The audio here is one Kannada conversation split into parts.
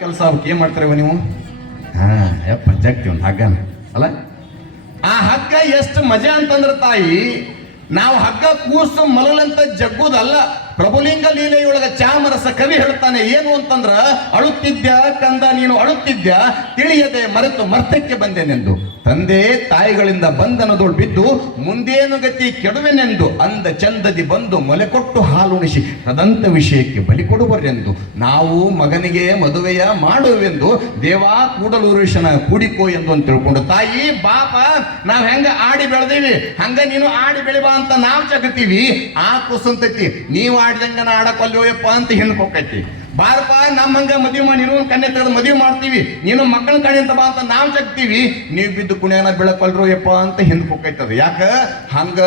ಕೆಲಸ ಅವಕ್ಕೆ ಏನ್ ಮಾಡ್ತಾರವ ನೀವು? ಯಪ್ಪ ಜಗ್ತಿ ಒಂದು ಹಗ್ಗನ ಅಲ್ಲ. ಆ ಹಗ್ಗ ಎಷ್ಟು ಮಜಾ ಅಂತಂದ್ರ ತಾಯಿ, ನಾವು ಹಗ್ಗ ಕೂಸು ಮಲಲಂತ ಜಗ್ಗುದಲ್ಲ. ಪ್ರಭುಲಿಂಗ ಲೀಲೆಯೊಳಗ ಚಾಮರಸ ಕವಿ ಹೇಳ್ತಾನೆ ಏನು ಅಂತಂದ್ರ, ಅಳುತ್ತಿದ್ಯ ಕಂದ ನೀನು ಅಳುತ್ತಿದ್ಯ, ತಿಳಿಯದೆ ಮರೆತು ಮರ್ತಕ್ಕೆ ಬಂದೆನೆಂದು. ತಂದೆ ತಾಯಿಗಳಿಂದ ಬಂಧನದೋಳು ಬಿದ್ದು ಮುಂದೇನು ಗತಿ ಕೆಡುವೆನೆಂದು ಅಂದ ಚಂದದಿ ಬಂದು ಮೊಲೆ ಕೊಟ್ಟು ಹಾಲುಣಿಸಿ ತದಂತ ವಿಷಯಕ್ಕೆ ಬಲಿ ಕೊಡುವರೆಂದು. ನಾವು ಮಗನಿಗೆ ಮದುವೆಯ ಮಾಡುವೆಂದು ದೇವಾ ಕೂಡಲೂರುಷನ ಕೂಡಿಕೋ ಎಂದು ಅಂತ ತಿಳ್ಕೊಂಡು, ತಾಯಿ ಬಾಪ ನಾವ್ ಹೆಂಗ ಆಡಿ ಬೆಳೆದೀವಿ ಹಂಗ ನೀನು ಆಡಿ ಬೆಳಿಬಾ ಅಂತ ನಾವ್ ಜಗತೀವಿ. ಆ ಕುಸಂತೈತಿ ನೀವು ಆಡಿದಂಗನ ಆಡಕೊಲ್ಲೋಯಪ್ಪ ಅಂತ ಹಿಂದ್ಕೊಕ್ಕೈತಿ. ಬಾರಪ್ಪ ನಮ್ಮಂಗ ಮದುವೆ ಮಾಡಿ ನೀನು ಕನ್ಯೆ ತೆಗೆದು ಮದುವೆ ಮಾಡ್ತೀವಿ, ನೀನು ಮಕ್ಕಳ ಕಣೆ ಅಂತ ಬಾ ಅಂತ ನಾವ್ ಜಗ್ತೀವಿ. ನೀವು ಬಿದ್ದು ಕುಣಿಯನ ಬೆಳಕೊಲ್ರು ಯಪ್ಪ ಅಂತ ಹಿಂದ್ಕೊಕ್ಕೈತದ. ಯಾಕ ಹಂಗ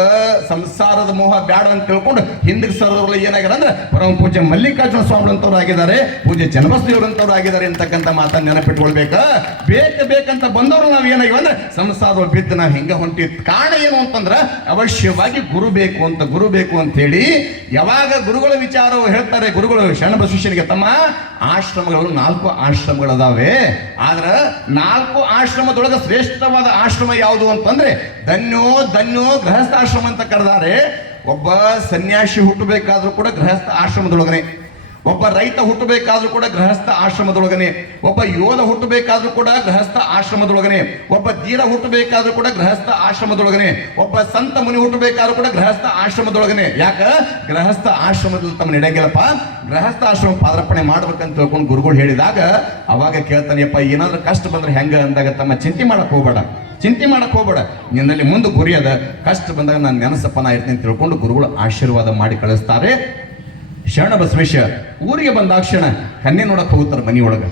ಸಂಸಾರದ ಮೋಹ ಬ್ಯಾಡ ಅಂತ ತಿಳ್ಕೊಂಡು ಹಿಂದಕ್ಕೆ ಸರದ್ರಲ್ಲ ಏನಾಗ್ಯಾರ ಅಂದ್ರೆ ಪರಮ ಪೂಜೆ ಮಲ್ಲಿಕಾರ್ಜುನ ಸ್ವಾಮಿ ಅಂತವ್ರು ಆಗಿದ್ದಾರೆ, ಪೂಜೆ ಚನ್ನಬಸದೇವ್ರಂತವ್ರು ಆಗಿದ್ದಾರೆ ಅಂತಕ್ಕಂಥ ಮಾತನ್ನ ನೆನಪಿಟ್ಕೊಳ್ಬೇಕ. ಬೇಕಂತ ಬಂದವ್ರು ನಾವ್ ಏನಾಗಿವ ಅಂದ್ರೆ ಸಂಸಾರದವ್ರು ಬಿದ್ದು ನಾವ್ ಹಿಂಗ ಹೊಂಟಿ. ಕಾರಣ ಏನು ಅಂತಂದ್ರ ಅವಶ್ಯವಾಗಿ ಗುರು ಬೇಕು ಅಂತ ಹೇಳಿ ಯಾವಾಗ ಗುರುಗಳ ವಿಚಾರ ಹೇಳ್ತಾರೆ, ಗುರುಗಳು ಶರಣಬಸವೇಶ್ವರನಿಗೆ ತಮ್ಮ ಆಶ್ರಮಗಳು 4 ಆಶ್ರಮಗಳದಾವೆ. ಆದ್ರ 4 ಆಶ್ರಮದೊಳಗ ಶ್ರೇಷ್ಠವಾದ ಆಶ್ರಮ ಯಾವುದು ಅಂತಂದ್ರೆ ಧನ್ಯೋ ಗೃಹಸ್ಥಾಶ್ರಮ ಅಂತ ಕರೆದಾರೆ. ಒಬ್ಬ ಸನ್ಯಾಸಿ ಹುಟ್ಟಬೇಕಾದ್ರೂ ಕೂಡ ಗೃಹಸ್ಥ ಆಶ್ರಮದೊಳಗನೆ, ಒಬ್ಬ ರೈತ ಹುಟ್ಟಬೇಕಾದ್ರೂ ಕೂಡ ಗೃಹಸ್ಥ ಆಶ್ರಮದೊಳಗನೆ, ಒಬ್ಬ ಯೋಧ ಹುಟ್ಟಬೇಕಾದ್ರೂ ಕೂಡ ಗೃಹಸ್ಥ ಆಶ್ರಮದೊಳಗನೆ, ಒಬ್ಬ ಧೀರ ಹುಟ್ಟಬೇಕಾದ್ರೂ ಕೂಡ ಗೃಹಸ್ಥ ಆಶ್ರಮದೊಳಗನೆ, ಒಬ್ಬ ಸಂತ ಮುನಿ ಹುಟ್ಟಬೇಕಾದ್ರೂ ಕೂಡ ಗೃಹಸ್ಥ ಆಶ್ರಮದೊಳಗನೆ. ಯಾಕ ಗೃಹಸ್ಥ ಆಶ್ರಮದಲ್ಲಿ ತಮ್ಮ ನಡೆಯಂಗಿಲ್ಲಪ್ಪ, ಗೃಹಸ್ಥ ಆಶ್ರಮ ಪಾದರ್ಪಣೆ ಮಾಡ್ಬೇಕಂತ ತಿಳ್ಕೊಂಡು ಗುರುಗಳು ಹೇಳಿದಾಗ ಅವಾಗ ಕೇಳ್ತಾನೆಯಪ್ಪ, ಏನಾದ್ರೂ ಕಷ್ಟ ಬಂದ್ರೆ ಹೆಂಗ ಅಂದಾಗ ತಮ್ಮ ಚಿಂತೆ ಮಾಡಕ್ ಹೋಗ್ಬೇಡ, ನಿನ್ನಲ್ಲಿ ಮುಂದೆ ಗುರಿ ಅದ, ಕಷ್ಟ ಬಂದಾಗ ನಾನು ನೆನಸಪ್ಪ ನಾ ಇರ್ತೀನಿ ತಿಳ್ಕೊಂಡು ಗುರುಗಳು ಆಶೀರ್ವಾದ ಮಾಡಿ ಕಳಿಸ್ತಾರೆ. ಶರಣಬಸವೇಶ ಊರಿಗೆ ಬಂದಾಕ್ಷಣ ಕನ್ಯೆ ನೋಡಕ್ ಹೋಗ್ತಾರೆ ಮನಿಯೊಳಗ.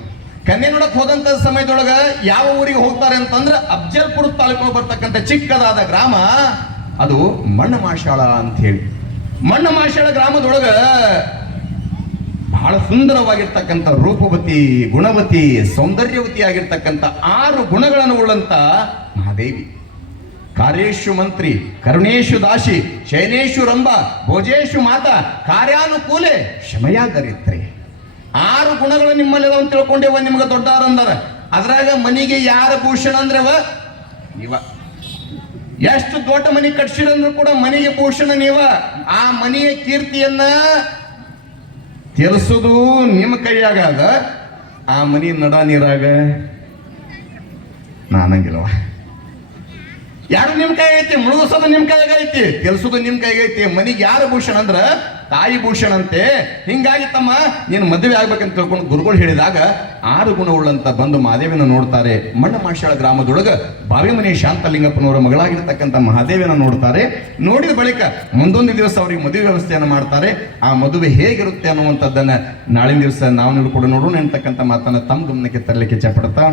ಕನ್ಯೆ ನೋಡಕ್ ಹೋದಂತ ಸಮಯದೊಳಗ ಯಾವ ಊರಿಗೆ ಹೋಗ್ತಾರೆ ಅಂತಂದ್ರೆ ಅಫ್ಜಲ್ಪುರ ತಾಲೂಕು ಬರ್ತಕ್ಕಂಥ ಚಿಕ್ಕದಾದ ಗ್ರಾಮ ಅದು ಮಣ್ಣಮಾಶಾಳ ಅಂತ ಹೇಳಿ. ಮಣ್ಣಮಾಶಾಳ ಗ್ರಾಮದೊಳಗ ಬಹಳ ಸುಂದರವಾಗಿರ್ತಕ್ಕಂಥ ರೂಪವತಿ, ಗುಣವತಿ, ಸೌಂದರ್ಯವತಿ ಆಗಿರ್ತಕ್ಕಂಥ 6 ಗುಣಗಳನ್ನು ಉಳ್ಳಂತ ಮಹಾದೇವಿ. ಕಾರ್ಯೇಶು ಮಂತ್ರಿ, ಕರುಣೇಶು ದಾಸಿ, ಶಯನೇಶು ರಂಭ, ಭೋಜೇಶು ಮಾತಾ, ಕಾರ್ಯಾನುಕೂಲೆ, ಶಮಯಾಗರಿತ್ರಿ. 6 ಗುಣಗಳು ನಿಮ್ಮಲ್ಲಿ ಅಂತ ತಿಳ್ಕೊಂಡೇವ. ನಿಮ್ಗೆ ದೊಡ್ಡವರಂದಾರ ಅದ್ರಾಗ ಮನಿಗೆ ಯಾರ ಭೂಷಣ ಅಂದ್ರವ ನೀವ. ಎಷ್ಟು ದೊಡ್ಡ ಮನಿ ಕಟ್ಸಿರಂದ್ರು ಕೂಡ ಮನಿಗೆ ಭೂಷಣ ನೀವ. ಆ ಮನೆಯ ಕೀರ್ತಿಯನ್ನ ತಿಳಿಸೋದು ನಿಮ್ಮ ಕೈಯಾಗದ. ಆ ಮನಿ ನಡ ನೀರಾಗ ನಾನಂಗಿಲ್ಲವ. ಯಾರು ನಿಮ್ ಕೈ ಐತಿ, ಮುಳುಗಿಸೋದು ನಿಮ್ ಕೈಯಾಗ ಐತಿ, ಕೆಲಸೋದು ನಿಮ್ ಕೈಗೆ ಐತಿ. ಮನಿಗೆ ಯಾರ ಭೂಷಣ ಅಂದ್ರ ತಾಯಿ ಭೂಷಣ ಅಂತೆ. ಹಿಂಗಾಗಿ ತಮ್ಮ ನೀನು ಮದುವೆ ಆಗ್ಬೇಕಂತ ತಿಳ್ಕೊಂಡು ಗುರುಗಳು ಹೇಳಿದಾಗ 6 ಗುಣವುಳ್ಳಂತ ಬಂದು ಮಹಾದೇವಿನ ನೋಡ್ತಾರೆ. ಮಣ್ಣಮಾಶಾಳ ಗ್ರಾಮದೊಳಗ ಬಾವಿಮನಿ ಶಾಂತಲಿಂಗಪ್ಪನವರ ಮಗಳಾಗಿರ್ತಕ್ಕಂಥ ಮಹಾದೇವಿನ ನೋಡ್ತಾರೆ. ನೋಡಿದ ಬಳಿಕ ಮುಂದೊಂದು ದಿವಸ ಅವ್ರಿಗೆ ಮದುವೆ ವ್ಯವಸ್ಥೆಯನ್ನು ಮಾಡ್ತಾರೆ. ಆ ಮದುವೆ ಹೇಗಿರುತ್ತೆ ಅನ್ನುವಂಥದ್ದನ್ನ ನಾಳಿನ ದಿವಸ ನಾವು ನೋಡ್ಕೊಂಡು ನೋಡೋಣ ಅಂತಕ್ಕಂಥ ಮಾತನ್ನ ತಮ್ಮ ಗಮನಕ್ಕೆ ತರಲಿಕ್ಕೆ ಇಚ್ಛಪಡ್ತಾ,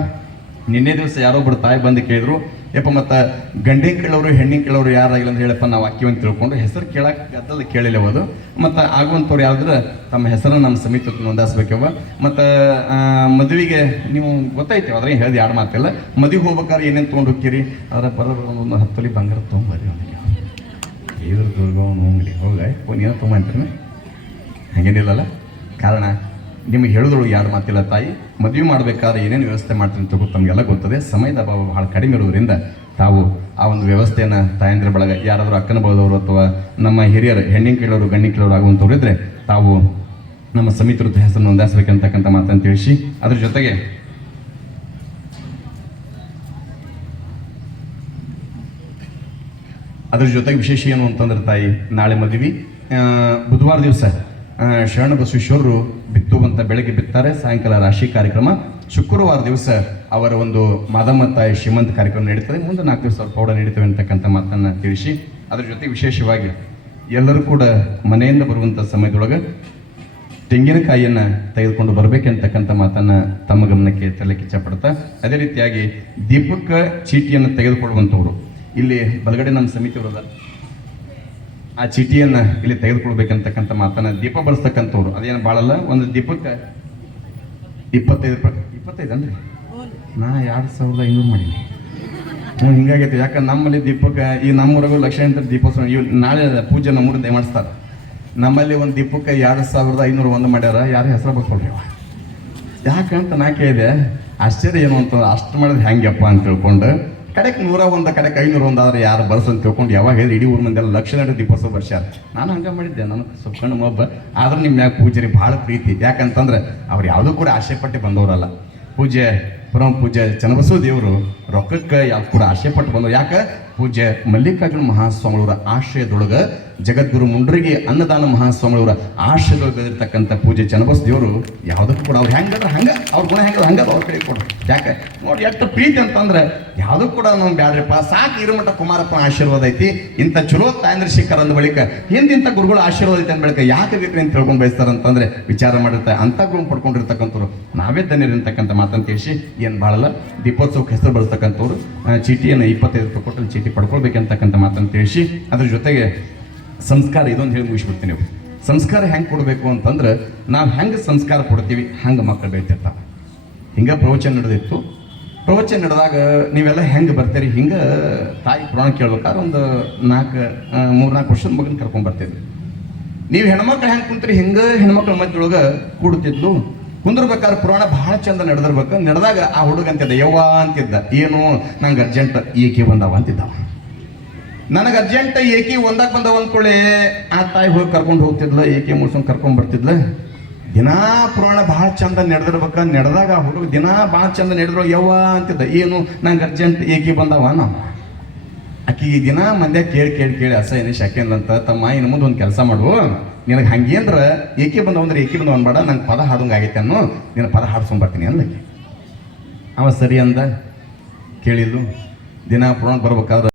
ನಿನ್ನೆ ದಿವಸ ಯಾರೊಬ್ಬರು ತಾಯಿ ಬಂದು ಕೇಳಿದ್ರು, ಯಪ್ಪ ಮತ್ತ ಗಂಡಿನ ಕೇಳೋರು ಹೆಣ್ಣಿನ ಕೇಳೋರು ಯಾರಾಗಿಲ್ಲ ಅಂತ ಹೇಳಪ್ಪ ನಾವು ಅಕ್ಕಿವಂತ ತಿಳ್ಕೊಂಡು ಹೆಸರು ಕೇಳಕ್ ಗದ್ದಲ ಕೇಳಿಲ್ಲ ಅದು. ಮತ್ತು ಆಗುವಂಥವ್ರು ಯಾವ್ದ್ರ ತಮ್ಮ ಹೆಸರನ್ನು ನಮ್ಮ ಸಮಿತಿ ನೋಂದಾಯಿಸ್ಬೇಕವ. ಮತ್ತು ಮದುವೆಗೆ ನೀವು ಗೊತ್ತೈತಿ ಅದ್ರಾಗ ಹೇಳಿದ 2 ಮಾತಿಲ್ಲ. ಮದುವೆ ಹೋಗ್ಬೇಕಾದ್ರೆ ಏನೇನು ತೊಗೊಂಡು ಹೋಗ್ತೀರಿ, ಅದರ ಒಂದು 10 ತೊಲಿ ಬಂಗಾರ ತೊಗೊಂಬರಿ ಅವನಿಗೆ ಇದ್ರ ದುರ್ಗವನು ಹೋಗ್ಲಿ ಹೋಗ ಏನೋ ತೊಗೊಂಬಂತೀರಿ ಹಾಗೇನಿಲ್ಲಲ್ಲ. ಕಾರಣ ನಿಮಗೆ ಹೇಳಿದಳು 2 ಮಾತಿಲ್ಲ. ತಾಯಿ ಮದುವೆ ಮಾಡಬೇಕಾದ್ರೆ ಏನೇನು ವ್ಯವಸ್ಥೆ ಮಾಡ್ತೀನಿ ಅಂತ ತಮಗೆಲ್ಲ ಗೊತ್ತದೆ. ಸಮಯದ ಅಭಾವ ಬಹಳ ಕಡಿಮೆ ಇರೋದ್ರಿಂದ ತಾವು ಆ ಒಂದು ವ್ಯವಸ್ಥೆಯನ್ನು ತಾಯಂದ್ರ ಬಳಗ ಯಾರಾದರೂ ಅಕ್ಕನ ಬಳದವರು ಅಥವಾ ನಮ್ಮ ಹಿರಿಯರು ಹೆಣ್ಣಿನ ಕೇಳೋರು ಗಂಡಿನ ಕೇಳೋರು ಆಗುವಂಥವ್ರು ಇದ್ರೆ ತಾವು ನಮ್ಮ ಸಮಿತಿ ಹೆಸರು ನೋಂದಾಯಿಸಬೇಕಂತಕ್ಕಂಥ ಮಾತನ್ನು ತಿಳಿಸಿ, ಅದ್ರ ಜೊತೆಗೆ ವಿಶೇಷ ಏನು ಅಂತಂದ್ರೆ ತಾಯಿ ನಾಳೆ ಮದುವೆ ಬುಧವಾರ ದಿವಸ ಶರಣಬಸವೇಶ್ವರರು ಬಿತ್ತುವಂತ ಬೆಳಗ್ಗೆ ಬಿತ್ತಾರೆ, ಸಾಯಂಕಾಲ ರಾಶಿ ಕಾರ್ಯಕ್ರಮ. ಶುಕ್ರವಾರ ದಿವಸ ಅವರ ಒಂದು ಮಾದಮ್ಮ ತಾಯಿ ಶ್ರೀಮಂತ ಕಾರ್ಯಕ್ರಮ ನಡೀತದೆ. ಮುಂದೆ 4 ದಿವಸ ಅವ್ರ ಪೌಡ ನಡೀತವೆ ಅಂತಕ್ಕಂಥ ಮಾತನ್ನು ತಿಳಿಸಿ, ಅದ್ರ ಜೊತೆ ವಿಶೇಷವಾಗಿ ಎಲ್ಲರೂ ಕೂಡ ಮನೆಯಿಂದ ಬರುವಂಥ ಸಮಯದೊಳಗೆ ತೆಂಗಿನಕಾಯಿಯನ್ನು ತೆಗೆದುಕೊಂಡು ಬರಬೇಕಂತಕ್ಕಂಥ ಮಾತನ್ನು ತಮ್ಮ ಗಮನಕ್ಕೆ ತರಲಿಕ್ಕೆ ಇಚ್ಛಪಡ್ತಾ, ಅದೇ ರೀತಿಯಾಗಿ ದೀಪಕ್ಕೆ ಚೀಟಿಯನ್ನು ತೆಗೆದುಕೊಳ್ಳುವಂಥವ್ರು ಇಲ್ಲಿ ಬಲಗಡೆ ನಮ್ಮ ಸಮಿತಿಯವರದ ಆ ಚೀಟಿಯನ್ನು ಇಲ್ಲಿ ತೆಗೆದುಕೊಳ್ಬೇಕಂತಕ್ಕಂಥ ಮಾತನ್ನ ದೀಪ ಬಳಸ್ತಕ್ಕಂಥವ್ರು ಅದೇನು ಭಾಳಲ್ಲ. ಒಂದು ದೀಪಕ್ಕೆ 25 ಅಂದ್ರೆ ನಾ 2500 ಮಾಡೀನಿ. ಹಿಂಗಾಗೈತಿ. ಯಾಕಂದ್ರೆ ನಮ್ಮಲ್ಲಿ ದೀಪಕ್ಕೆ ಈ ನಮ್ಮೂರಾಗ ಲಕ್ಷಾಂತರ ದೀಪೋತ್ಸವ ನಾಳೆ ಪೂಜೆ ನಮ್ಮೂರಿಂದ ಮಾಡಿಸ್ತಾರೆ. ನಮ್ಮಲ್ಲಿ ಒಂದು ದೀಪಕ್ಕೆ 2501 ಮಾಡ್ಯಾರ. ಯಾರು ಹೆಸರು ಬರ್ಕೊಳ್ರಿ. ಯಾಕಂತ ನಾ ಕೇಳಿದೆ. ಆಶ್ಚರ್ಯ ಏನು ಅಂತಂದ್ರೆ ಅಷ್ಟು ಮಾಡಿದ್ರೆ ಹೆಂಗಪ್ಪ ಅಂತ ತಿಳ್ಕೊಂಡು ಕಡೆಗೆ 101 ಕಡೆಗೆ 501 ಆದ್ರೆ ಯಾರು ಬರ್ಸು ಅಂತ ತಿಳ್ಕೊಂಡು ಯಾವಾಗ ಹೇಳಿದ್ರೆ ಇಡೀ ಊರ ಮಂದಿ ಲಕ್ಷ ನಡೆ ದೀಪೋತ್ಸವ ಬರ್ಸ್ಯಾರ. ನಾನು ಹಂಗೆ ಮಾಡಿದ್ದೆ, ನಾನು ಸ್ವಲ್ಪ ಕಣ್ಣು ಮೊಬ್ಬ. ಆದ್ರೆ ನಿಮ್ಮ ಮ್ಯಾಗ ಪೂಜಾರಿ ಭಾಳ ಪ್ರೀತಿ. ಯಾಕಂತಂದ್ರೆ ಅವ್ರು ಯಾವುದೂ ಕೂಡ ಆಸೆ ಪಟ್ಟು ಬಂದವರಲ್ಲ. ಪೂಜೆ ಪರಮ ಪೂಜೆ ಚನ್ನಬಸವ ದೇವರು ರೊಕ್ಕಕ್ಕೆ ಯಾವ ಕೂಡ ಆಶೆ ಪಟ್ಟು ಬಂದವರು. ಯಾಕೆ? ಪೂಜ್ಯ ಮಲ್ಲಿಕಾರ್ಜುನ ಮಹಾಸ್ವಾಮಿಗಳವರ ಆಶ್ರಯದೊಳಗೆ ಜಗದ್ಗುರು ಮುಂಡ್ರಿಗೆ ಅನ್ನದಾನ ಮಹಾಸ್ವಾಮಿಗಳವರ ಆಶ್ರಯದೊಳಗೆ ಬೆಳೆದಿರ್ತಕ್ಕಂಥ ಪೂಜೆ ಚನ್ನಬಸವ ದೇವರು ಯಾವುದಕ್ಕೂ ಕೂಡ ಅವ್ರು ಹೆಂಗಂದ್ರೆ ಹಂಗೆ, ಅವ್ರ ಗುಣ ಹೆಂಗದ ಹಂಗೆ ಅವ್ರ ಕಡೆ ಕೊಡ್ರಿ. ಯಾಕೆ ನೋಡಿ ಎಷ್ಟು ಪ್ರೀತಿ ಅಂತಂದ್ರೆ ಯಾವುದಕ್ಕೂ ಕೂಡ ನಾವು ಬ್ಯಾಡ್ರಿಪ್ಪ, ಸಾಕು ಇರುಮಠ ಕುಮಾರಪ್ಪನ ಆಶೀರ್ವಾದ ಐತಿ, ಇಂಥ ಚಲೋ ತಾಯಂದ್ರ ಶಿಖರ್ ಅಂದ ಬಳಿಕ ಹಿಂದಿಂಥ ಗುರುಗಳ ಆಶೀರ್ವಾದ ಐತಿ ಅಂದ ಬಳಿಕ ಯಾಕೆ ಬೇಕ್ರಿ ಅಂತ ತಿಳ್ಕೊಂಡು ಬಯಸ್ತಾರಂತಂದ್ರೆ ವಿಚಾರ ಮಾಡಿರ್ತಾರೆ. ಅಂಥ ಗುರು ಪಡ್ಕೊಂಡಿರ್ತಕ್ಕಂಥವ್ರು ನಾವೇ ಧನ್ಯರಿರ್ತಕ್ಕಂಥ ಮಾತಂತ ತಿಳಿಸಿ ಏನು ಭಾಳಲ್ಲ. ದೀಪೋತ್ಸವಕ್ಕೆ ಹೆಸರು ಬಳಸ್ತಕ್ಕಂಥವ್ರು ಚೀಟಿಯನ್ನು 25 ರೂಪಾಯಿ ಕೊಟ್ಟು ಚೀಟಿ ಪಡ್ಕೊಳ್ಬೇಕಂತಕ್ಕಂಥ ಮಾತನ್ನು ತಿಳಿಸಿ ಅದ್ರ ಜೊತೆಗೆ ಸಂಸ್ಕಾರ ಇದೊಂದು ಹೇಳಿ ಮುಗಿಸ್ಬಿಡ್ತೀನಿ. ನೀವು ಸಂಸ್ಕಾರ ಹೆಂಗೆ ಕೊಡಬೇಕು ಅಂತಂದ್ರೆ ನಾವು ಹೆಂಗೆ ಸಂಸ್ಕಾರ ಕೊಡ್ತೀವಿ ಹಂಗೆ ಮಕ್ಕಳು ಬೆಳಿತಿರ್ತಾವೆ. ಹಿಂಗೆ ಪ್ರವಚನ ನಡೆದಿತ್ತು. ಪ್ರವಚನ ನಡೆದಾಗ ನೀವೆಲ್ಲ ಹೆಂಗೆ ಬರ್ತೀರಿ, ಹಿಂಗೆ ತಾಯಿ ಪುರಾಣ ಕೇಳ್ಬೇಕಾದ್ರೆ ಒಂದು 3-4 ವರ್ಷದ ಮಗನ ಕರ್ಕೊಂಡು ಬರ್ತಿದ್ವಿ. ನೀವು ಹೆಣ್ಮಕ್ಳು ಹೆಂಗೆ ಕುಂತ್ರಿ ಹಿಂಗೆ ಹೆಣ್ಮಕ್ಳ ಮಧ್ಯೊಳಗೆ ಕೂಡ್ತಿದ್ಲು. ಕುಂದ್ರಬೇಕಾದ್ರೆ ಪುರಾಣ ಭಾಳ ಚಂದ ನಡೆದಿರ್ಬೇಕು. ನಡೆದಾಗ ಆ ಹುಡುಗ ಅಂತಿದ್ದ, ಯವ್ವ ಅಂತಿದ್ದ. ಏನು? ನಂಗೆ ಅರ್ಜೆಂಟ್ ಏಕಿ ಬಂದಾವ ಅಂತಿದ್ದ. ನನಗೆ ಅರ್ಜೆಂಟ್ ಏಕಿ ಒಂದಾಗ ಬಂದವ ಅಂದ್ಕೊಳ್ಳಿ ಆ ತಾಯಿ ಹೋಗಿ ಕರ್ಕೊಂಡು ಹೋಗ್ತಿದ್ಲ, ಏಕಿ ಮುಡ್ಸ್ಕೊಂಡು ಕರ್ಕೊಂಡು ಬರ್ತಿದ್ಲ. ದಿನಾ ಪುರಾಣ ಭಾಳ ಚಂದ ನಡೆದಿರ್ಬೇಕ. ನಡೆದಾಗ ಆ ಹುಡುಗ ದಿನಾ ಭಾಳ ಚಂದ ನಡೆದ್ರು, ಯವ್ವ ಅಂತಿದ್ದ. ಏನು? ನಂಗೆ ಅರ್ಜೆಂಟ್ ಏಕಿ ಬಂದಾವ. ನಾವು ಆಕಿಗೆ ದಿನ ಮಂದ್ಯ ಕೇಳಿ ಕೇಳಿ ಕೇಳಿ ಅಸಹ್ಯನೇ ಶಾಕೆಂದಂತ, ತಮ್ಮ ಇನ್ನು ಮುಂದೆ ಒಂದು ಕೆಲಸ ಮಾಡು, ನಿನಗೆ ಹಂಗೇನ್ರ ಏಕೆ ಬಂದವ ಅಂದ್ರೆ ಏಕೆ ಬಂದವ ಅನ್ಬೇಡ, ನಂಗೆ ಪದ ಹಾಡೋಂಗೆ ಆಗೈತೆ ಅನ್ನೋ, ನಿನ್ನ ಪದ ಹಾಡ್ಸ್ಕೊಂಡ್ಬರ್ತೀನಿ ಅಂದಕ್ಕೆ. ಅವ ಸರಿ ಅಂದ. ಕೇಳಿದ್ಲು. ದಿನ ಪುರಾಣ ಬರ್ಬೇಕಾದ್ರೆ